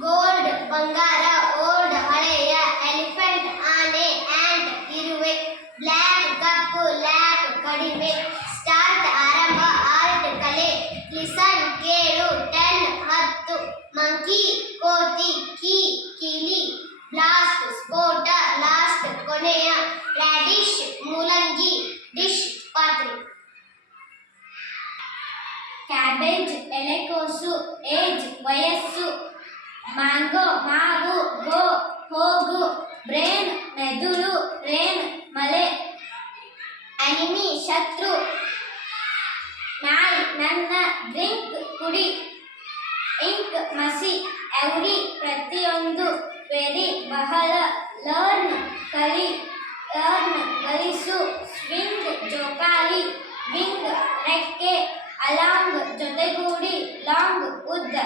Gold ಬಂಗಾರ, old ಹಳೆಯ, elephant ಆನೆ, ಆಂಟ್ ಇರುವೆ, ಬ್ಲ್ಯಾಕ್ ಕಪ್ಪು, ಲ್ಯಾಕ್ ಕಡಿಮೆ, ಸ್ಟಾರ್ಟ್ ಆರಂಭ, ಆರ್ಟ್ ಕಲೆ, ಲಿಸನ್ ಕೇಳು, 10 10, ಮಂಕಿ ಕೋತಿ, ಕೀ ಕಿಲಿ, ಬ್ಲಾಸ್ಟ್ ಸ್ಫೋಟ, ಲಾಸ್ಟ್ ಕೊನೆಯ, ರಾಡಿಶ್ ಮೂಲಂಗಿ, ಡಿಶ್ ಪಾತ್ರೆ. ಕ್ಯಾಬೇಜ್ ಎಲೆಕೋಸು, ಏಜ್ ವಯಸ್ಸು, ಮ್ಯಾಂಗೋ ಮಾವು, ಗೋ ಹೋಗು, ಬ್ರೇನ್ ಮೆದುಳು, ರೇನ್ ಮಳೆ, ಅನಿಮಿ ಶತ್ರು, ಮ್ಯಾಲ್ ನನ್ನ, ಡ್ರಿಂಕ್ ಕುಡಿ, ಇಂಕ್ ಮಸಿ, ಎವ್ರಿ ಪ್ರತಿಯೊಂದು, ವೆರಿ ಬಹಳ, ಲರ್ನ್ ಕಲಿ, ಲರ್ನ್ ಗಳಿಸು, ಸ್ವಿಂಗ್ ಜೋಕಾಲಿ, ವಿಂಗ್ ರೆಕ್ಕೆ, ಅಲಾಂಗ್ ಜೊತೆಗೂಡಿ, ಲಾಂಗ್ ಉದ್ದ.